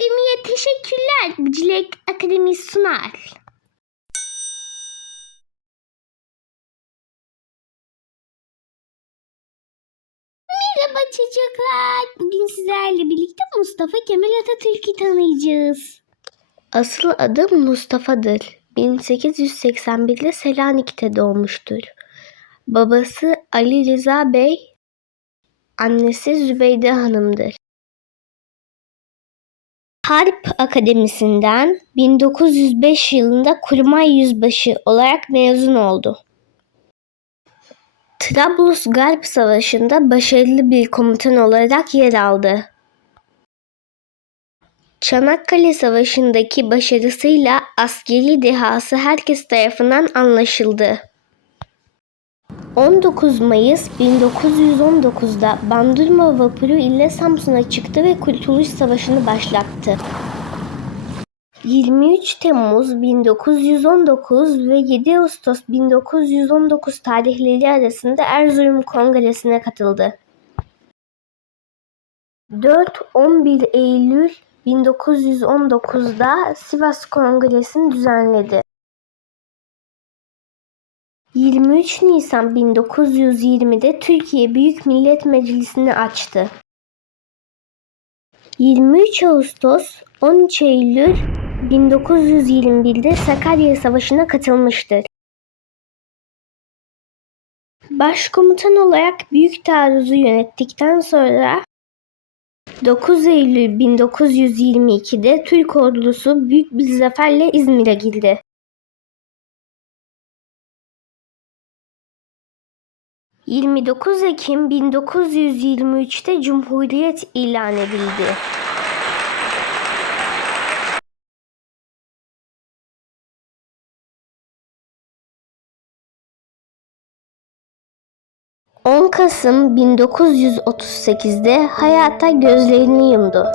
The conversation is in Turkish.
Akademiye teşekkürler. Bicilek Akademi sunar. Merhaba çocuklar. Bugün sizlerle birlikte Mustafa Kemal Atatürk'ü tanıyacağız. Asıl adı Mustafa'dır. 1881'de Selanik'te doğmuştur. Babası Ali Rıza Bey, annesi Zübeyde Hanım'dır. Harp Akademisi'nden 1905 yılında kurmay yüzbaşı olarak mezun oldu. Trablusgarp Savaşı'nda başarılı bir komutan olarak yer aldı. Çanakkale Savaşı'ndaki başarısıyla askeri dehası herkes tarafından anlaşıldı. 19 Mayıs 1919'da Bandırma vapuru ile Samsun'a çıktı ve Kurtuluş Savaşı'nı başlattı. 23 Temmuz 1919 ve 7 Ağustos 1919 tarihleri arasında Erzurum Kongresi'ne katıldı. 4-11 Eylül 1919'da Sivas Kongresi'ni düzenledi. 23 Nisan 1920'de Türkiye Büyük Millet Meclisi'ni açtı. 23 Ağustos 13 Eylül 1921'de Sakarya Savaşı'na katılmıştır. Başkomutan olarak Büyük Taarruz'u yönettikten sonra 9 Eylül 1922'de Türk ordusu büyük bir zaferle İzmir'e girdi. 29 Ekim 1923'te Cumhuriyet ilan edildi. ...10 Kasım 1938'de hayata gözlerini yumdu.